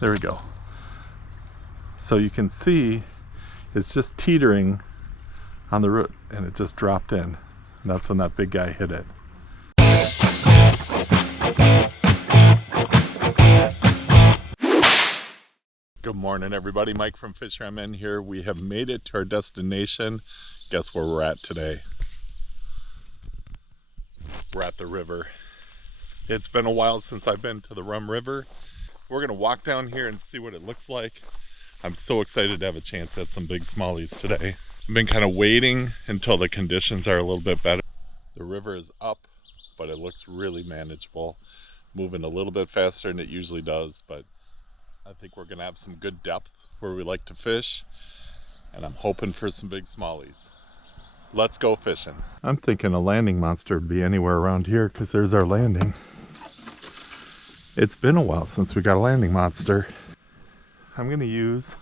There we go. So you can see it's just teetering on the root, and it just dropped in. And that's when that big guy hit it. Good morning, everybody. Mike from FisherMN here. We have made it to our destination. Guess where we're at today? We're at the river. It's been a while since I've been to the Rum River. We're gonna walk down here and see what it looks like. I'm so excited to have a chance at some big smallies today. I've been kind of waiting until the conditions are a little bit better. The river is up, but it looks really manageable. Moving a little bit faster than it usually does, but I think we're gonna have some good depth where we like to fish, and I'm hoping for some big smallies. Let's go fishing. I'm thinking a landing monster would be anywhere around here because there's our landing. It's been a while since we got a landing monster. I'm gonna use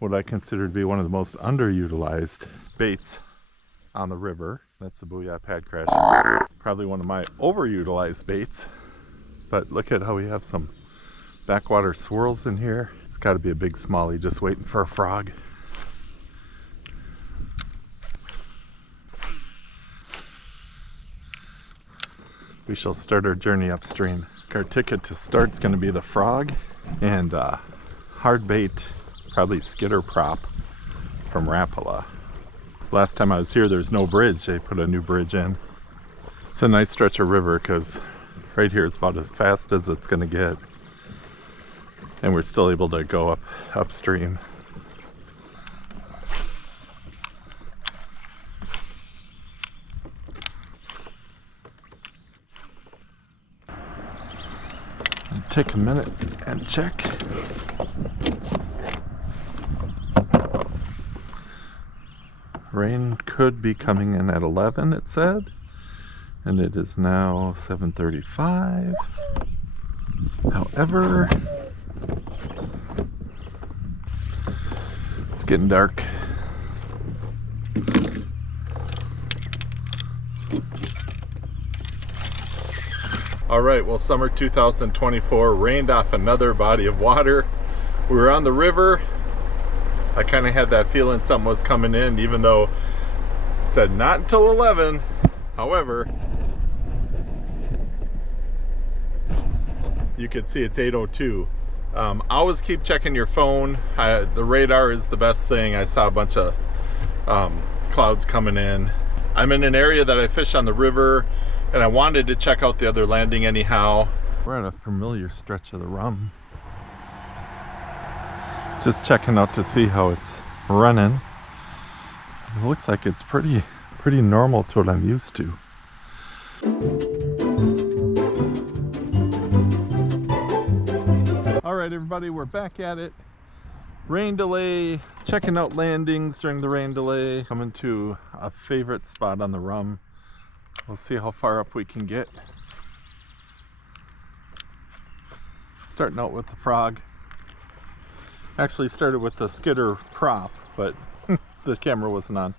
what I consider to be one of the most underutilized baits on the river. That's the Booyah Pad Crasher. Probably one of my overutilized baits, but look at how we have some backwater swirls in here. It's got to be a big smallie just waiting for a frog. We shall start our journey upstream. Our ticket to start's going to be the frog and hard bait, probably skitter prop from Rapala. Last time I was here, there's no bridge. They put a new bridge in. It's a nice stretch of river because right here is about as fast as it's going to get. And we're still able to go upstream. Take a minute and check. Rain could be coming in at 11, it said, and it is now 7:35. However, it's getting dark. All right, well, summer 2024 rained off another body of water. We were on the river. I kind of had that feeling something was coming in, even though it said not until 11. However, you can see it's 8:02. Always keep checking your phone. The radar is the best thing. I saw a bunch of clouds coming in. I'm in an area that I fish on the river, and I wanted to check out the other landing anyhow. We're at a familiar stretch of the Rum. Just checking out to see how it's running. It looks like it's pretty normal to what I'm used to. All right, everybody, we're back at it. Rain delay, checking out landings during the rain delay. Coming to a favorite spot on the Rum. We'll see how far up we can get. Starting out with the frog. Actually started with the skitter prop, but the camera wasn't on.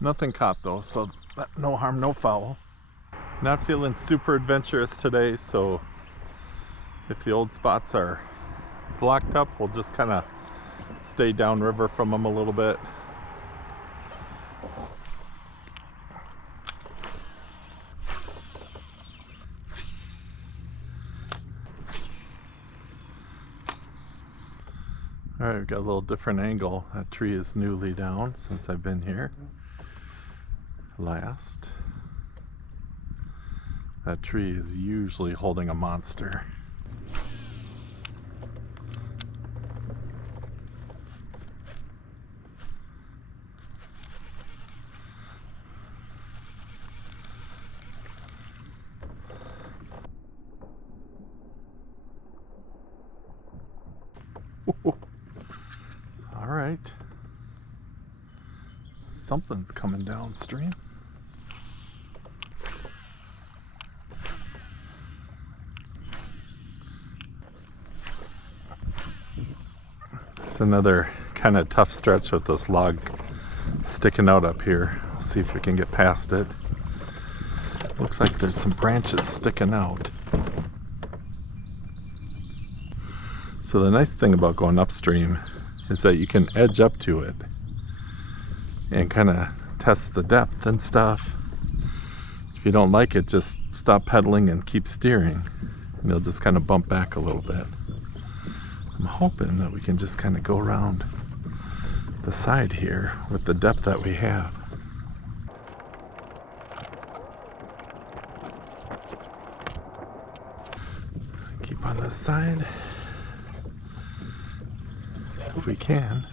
Nothing caught though, so no harm, no foul. Not feeling super adventurous today, so if the old spots are blocked up, we'll just kind of stay downriver from them a little bit. Alright, we've got a little different angle. That tree is newly down since I've been here last. That tree is usually holding a monster. All right, something's coming downstream. It's another kind of tough stretch with this log sticking out up here. We'll see if we can get past it. Looks like there's some branches sticking out. So the nice thing about going upstream is that you can edge up to it and kind of test the depth and stuff. If you don't like it, just stop pedaling and keep steering, and you'll just kind of bump back a little bit. I'm hoping that we can just kind of go around the side here with the depth that we have. Keep on this side if we can.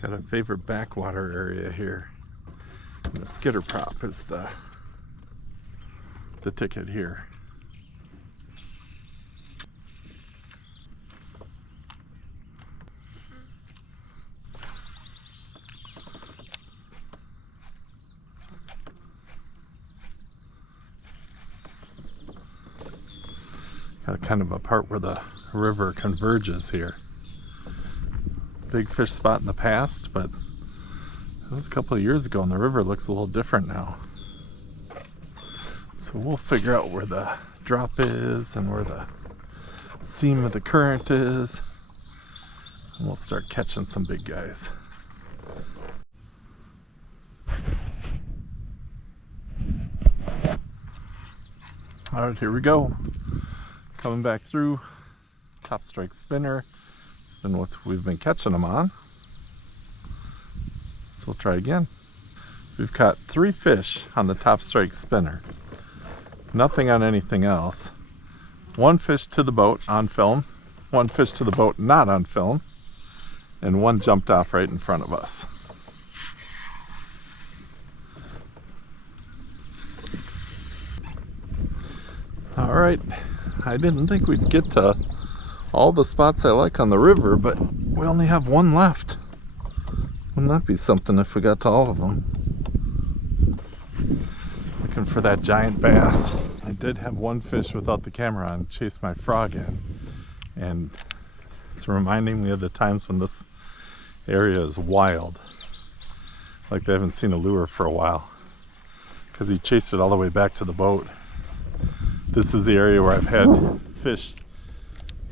Got a favorite backwater area here. And the skitter prop is the ticket here. Got kind of a part where the river converges here. Big fish spot in the past, but it was a couple of years ago and the river looks a little different now. So we'll figure out where the drop is and where the seam of the current is, and we'll start catching some big guys. All right, here we go. Coming back through, top strike spinner. It's been what we've been catching them on. So we'll try again. We've caught 3 fish on the top strike spinner. Nothing on anything else. 1 fish to the boat on film, 1 fish to the boat not on film, and 1 jumped off right in front of us. All right, I didn't think we'd get to all the spots I like on the river, but we only have 1 left. Wouldn't that be something if we got to all of them? Looking for that giant bass. I did have 1 fish without the camera on chase my frog in, and it's reminding me of the times when this area is wild, like they haven't seen a lure for a while, because he chased it all the way back to the boat. This is the area where I've had fish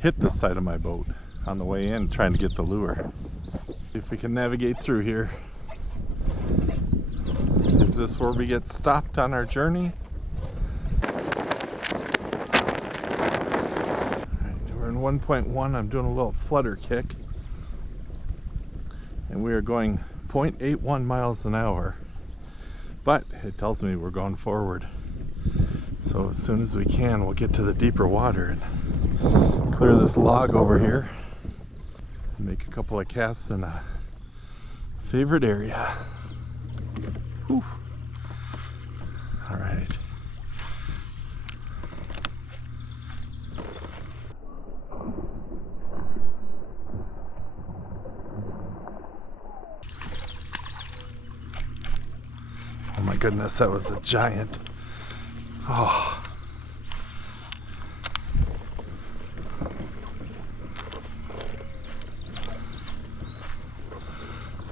hit the side of my boat on the way in trying to get the lure. See if we can navigate through here. Is this where we get stopped on our journey? Alright, we're in 1.1. I'm doing a little flutter kick, and we are going 0.81 miles an hour, but it tells me we're going forward. So as soon as we can, we'll get to the deeper water and clear this log over here and make a couple of casts in a favorite area. Whew. All right. Oh my goodness, that was a giant. Oh.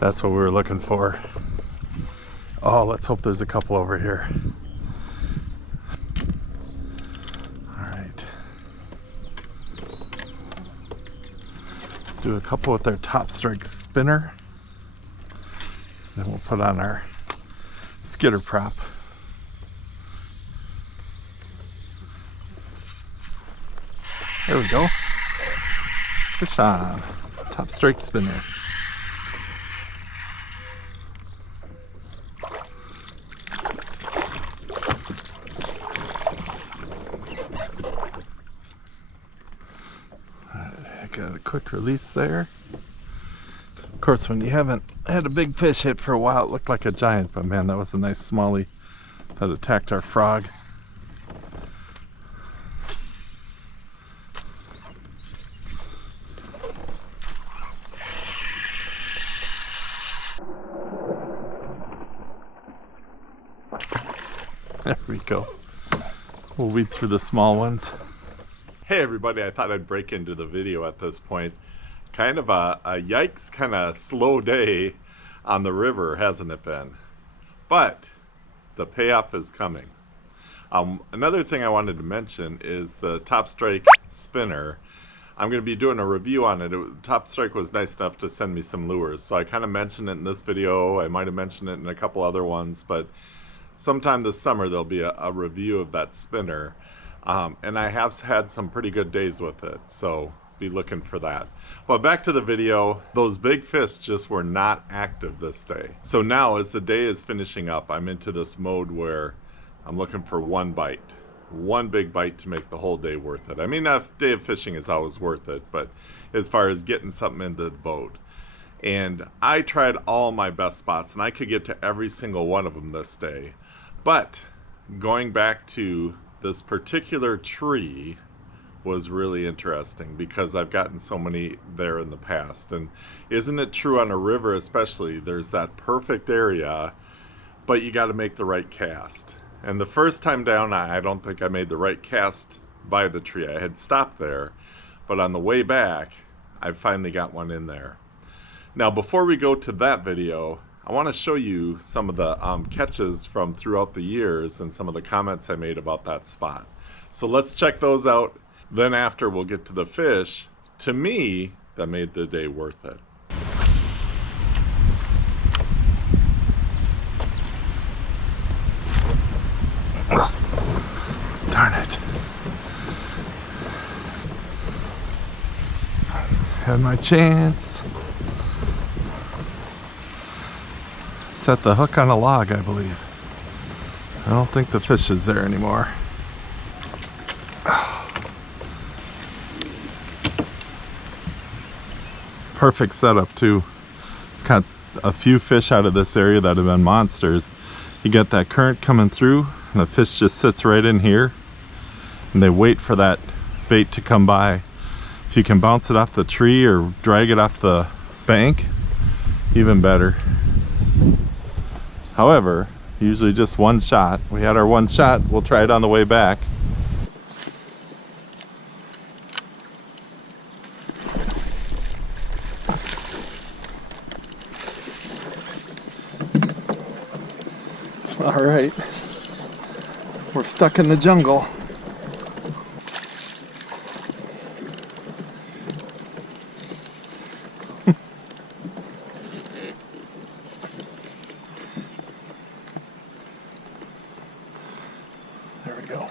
That's what we were looking for. Oh, let's hope there's a couple over here. All right. Do a couple with their top strike spinner. Then we'll put on our skitter prop. There we go. Fish on. Top strike spinner. Alright, got a quick release there. Of course, when you haven't had a big fish hit for a while, it looked like a giant, but man, that was a nice smallie that attacked our frog. There we go. We'll weed through the small ones. Hey everybody, I thought I'd break into the video at this point. Kind of a yikes kind of slow day on the river, hasn't it been? But the payoff is coming. Another thing I wanted to mention is the Top Strike spinner. I'm going to be doing a review on it. Top Strike was nice enough to send me some lures, so I kind of mentioned it in this video. I might have mentioned it in a couple other ones, but sometime this summer there'll be a review of that spinner. And I have had some pretty good days with it, so be looking for that. But back to the video, those big fish just were not active this day. So now as the day is finishing up, I'm into this mode where I'm looking for one bite. One big bite to make the whole day worth it. I mean, a day of fishing is always worth it, but as far as getting something into the boat. And I tried all my best spots, and I could get to every single one of them this day. But going back to this particular tree was really interesting because I've gotten so many there in the past. And isn't it true on a river especially, there's that perfect area, but you got to make the right cast. And the first time down, I don't think I made the right cast by the tree. I had stopped there, but on the way back, I finally got one in there. Now, before we go to that video, I want to show you some of the catches from throughout the years and some of the comments I made about that spot. So let's check those out. Then after, we'll get to the fish, to me, that made the day worth it. Darn it. Had my chance. Set the hook on a log, I believe. I don't think the fish is there anymore. Perfect setup too. Got a few fish out of this area that have been monsters. You get that current coming through, and the fish just sits right in here, and they wait for that bait to come by. If you can bounce it off the tree or drag it off the bank, even better. However, usually just one shot. We had our one shot. We'll try it on the way back. All right, we're stuck in the jungle. There we go.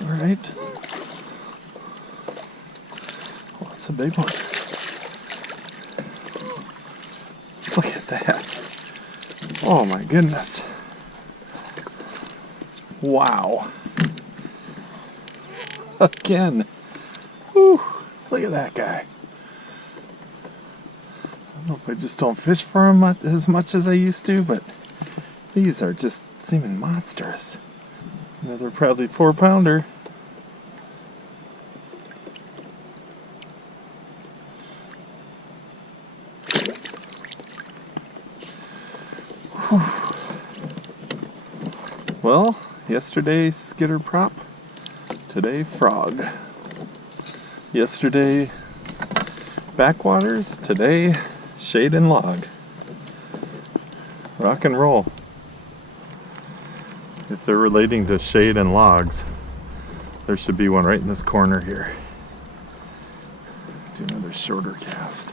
All right. Oh, that's a big one. Look at that. Oh my goodness. Wow. Again. Whew. Look at that guy. I don't know if I just don't fish for him as much as I used to, but these are just seeming monstrous. Another probably 4-pounder. Well, yesterday skitter prop, today frog. Yesterday backwaters, today shade and log. Rock and roll. If they're relating to shade and logs, there should be one right in this corner here. Do another shorter cast.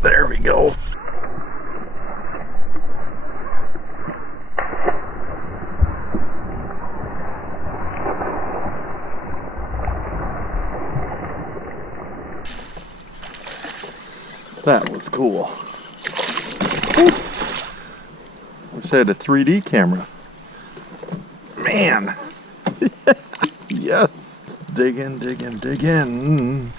There we go. That was cool. Ooh. Wish I had a 3D camera. Man. Yes. Dig in, dig in, dig in.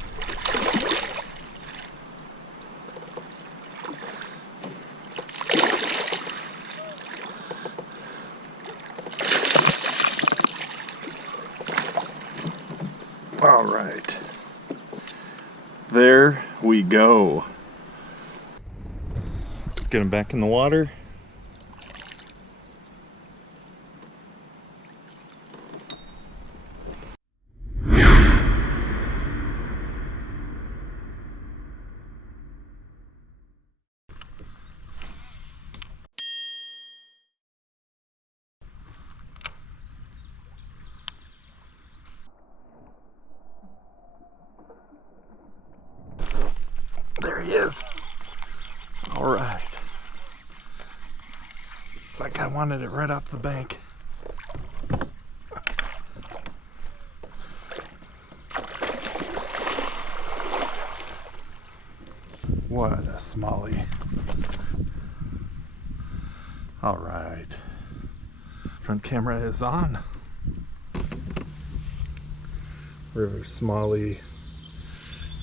All right. There we go. get him back in the water. There he is. All right. That guy wanted it right off the bank. What a smallie. All right. Front camera is on. River smallie,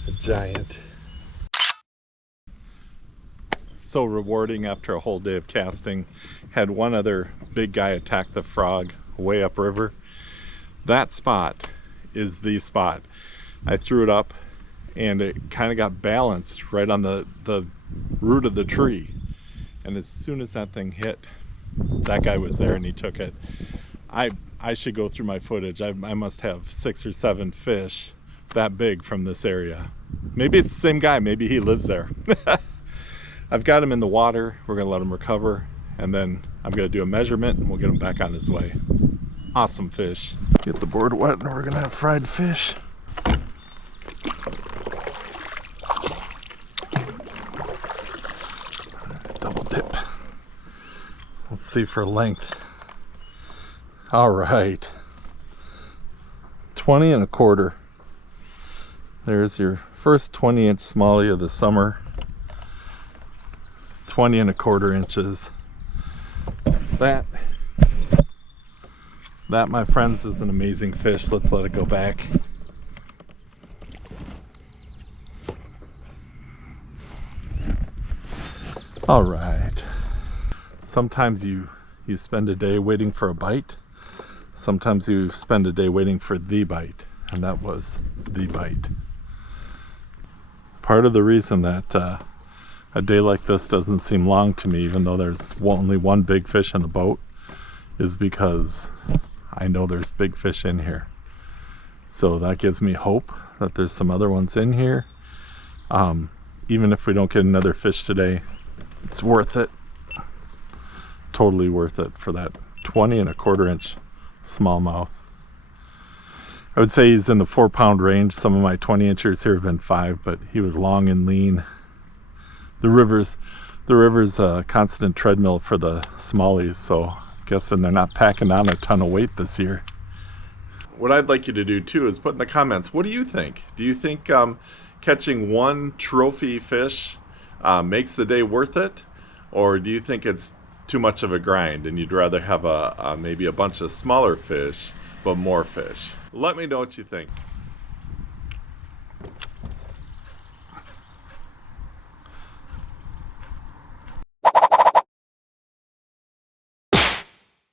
a giant. So rewarding after a whole day of casting. Had one other big guy attack the frog way upriver. That spot is the spot. I threw it up and it kind of got balanced right on the root of the tree. And as soon as that thing hit, that guy was there and he took it. I should go through my footage. I must have 6 or 7 fish that big from this area. Maybe it's the same guy, maybe he lives there. I've got him in the water. We're gonna let him recover, and then I'm gonna do a measurement and we'll get him back on his way. Awesome fish. Get the board wet and we're gonna have fried fish. Double dip. Let's see for length. All right. 20 1/4. There's your first 20-inch smallie of the summer. 20 1/4 inches. That, my friends, is an amazing fish. Let's let it go back. All right. Sometimes you spend a day waiting for a bite. Sometimes you spend a day waiting for the bite, and that was the bite. Part of the reason that a day like this doesn't seem long to me, even though there's only one big fish in the boat, is because I know there's big fish in here. So that gives me hope that there's some other ones in here. Even if we don't get another fish today, it's worth it. Totally worth it for that 20 1/4 inch smallmouth. I would say he's in the 4-pound range. Some of my 20-inchers here have been 5, but he was long and lean. The river's a constant treadmill for the smallies, so I'm guessing they're not packing on a ton of weight this year. What I'd like you to do too is put in the comments, what do you think? Do you think catching one trophy fish makes the day worth it? Or do you think it's too much of a grind and you'd rather have maybe a bunch of smaller fish but more fish? Let me know what you think.